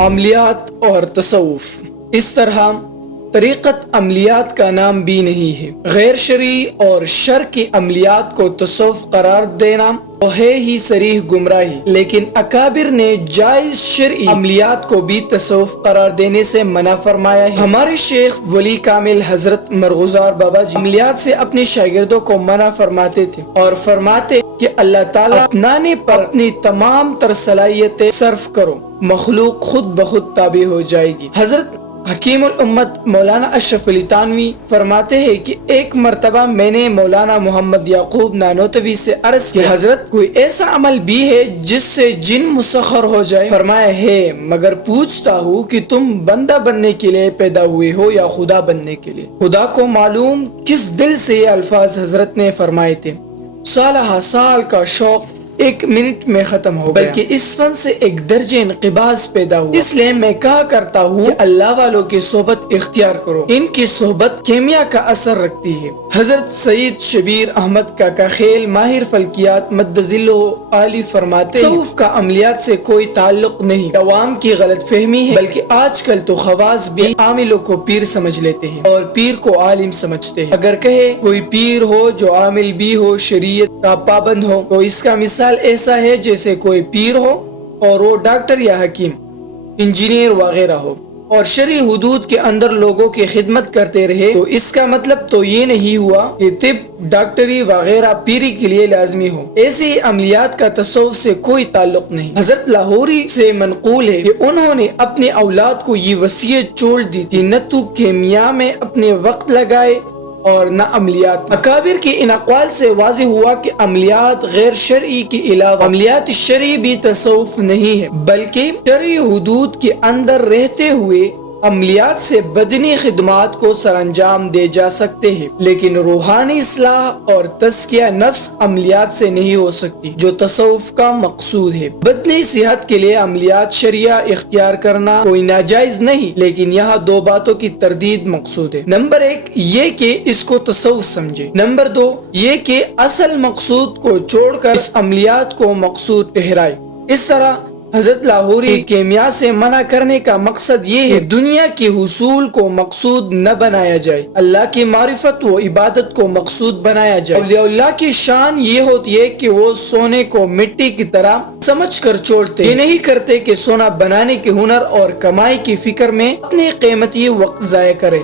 عملیات اور تصوف۔ اس طرح طریقت عملیات کا نام بھی نہیں ہے۔ غیر شرعی اور شر کی عملیات کو تصوف قرار دینا تو ہے ہی صریح گمراہی، لیکن اکابر نے جائز شرعی عملیات کو بھی تصوف قرار دینے سے منع فرمایا ہے۔ ہمارے شیخ ولی کامل حضرت مرغزار بابا جی عملیات سے اپنے شاگردوں کو منع فرماتے تھے اور فرماتے کہ اللہ تعالیٰ اپنانے پر اپنی تمام تر صلاحیتیں صرف کرو، مخلوق خود بخود تابع ہو جائے گی۔ حضرت حکیم الامت مولانا اشرف علی تھانوی فرماتے ہیں کہ ایک مرتبہ میں نے مولانا محمد یعقوب نانوتوی سے عرض کیا کہ حضرت کوئی ایسا عمل بھی ہے جس سے جن مسخر ہو جائے؟ فرمایا ہے، مگر پوچھتا ہوں کہ تم بندہ بننے کے لیے پیدا ہوئے ہو یا خدا بننے کے لیے؟ خدا کو معلوم کس دل سے یہ الفاظ حضرت نے فرمائے تھے۔ سالہ سال کا شوق ایک منٹ میں ختم ہو گیا، بلکہ اس فن سے ایک درجہ انقباض پیدا ہوا۔ اس لیے میں کہا کرتا ہوں کہ اللہ والوں کی صحبت اختیار کرو، ان کی صحبت کیمیا کا اثر رکھتی ہے۔ حضرت سید شبیر احمد کاکا خیل ماہر فلکیات مد ظلہ عالی فرماتے ہیں تصوف کا عملیات سے کوئی تعلق نہیں، عوام کی غلط فہمی ہے، بلکہ آج کل تو خواص بھی عاملوں کو پیر سمجھ لیتے ہیں اور پیر کو عالم سمجھتے ہیں۔ اگر کہے کوئی پیر ہو جو عامل بھی ہو، شریعت کا پابند ہو، تو اس کا مثال ایسا ہے جیسے کوئی پیر ہو اور وہ ڈاکٹر یا حکیم، انجینئر وغیرہ ہو اور شرعی حدود کے اندر لوگوں کی خدمت کرتے رہے، تو اس کا مطلب تو یہ نہیں ہوا کہ طب، ڈاکٹری وغیرہ پیری کے لیے لازمی ہو۔ ایسی عملیات کا تصوف سے کوئی تعلق نہیں۔ حضرت لاہوری سے منقول ہے کہ انہوں نے اپنے اولاد کو یہ وصیت چھوڑ دی تھی، نہ تو کیمیا میں اپنے وقت لگائے اور نہ عملیات۔ اکابر کی ان اقوال سے واضح ہوا کہ عملیات غیر شرعی کے علاوہ عملیات شرعی بھی تصوف نہیں ہے، بلکہ شرعی حدود کے اندر رہتے ہوئے عملیات سے بدنی خدمات کو سر انجام دے جا سکتے ہیں، لیکن روحانی اصلاح اور تزکیہ نفس عملیات سے نہیں ہو سکتی، جو تصوف کا مقصود ہے۔ بدنی صحت کے لیے عملیات شرعیہ اختیار کرنا کوئی ناجائز نہیں، لیکن یہاں دو باتوں کی تردید مقصود ہے۔ نمبر ایک یہ کہ اس کو تصوف سمجھے، نمبر دو یہ کہ اصل مقصود کو چھوڑ کر اس عملیات کو مقصود ٹھہرائے۔ اس طرح حضرت لاہوری کیمیا سے منع کرنے کا مقصد یہ ہے کہ دنیا کے حصول کو مقصود نہ بنایا جائے، اللہ کی معرفت و عبادت کو مقصود بنایا جائے۔ اولیاء اللہ کی شان یہ ہوتی ہے کہ وہ سونے کو مٹی کی طرح سمجھ کر چھوڑتے، یہ نہیں کرتے کہ سونا بنانے کے ہنر اور کمائی کی فکر میں اپنے قیمتی وقت ضائع کرے۔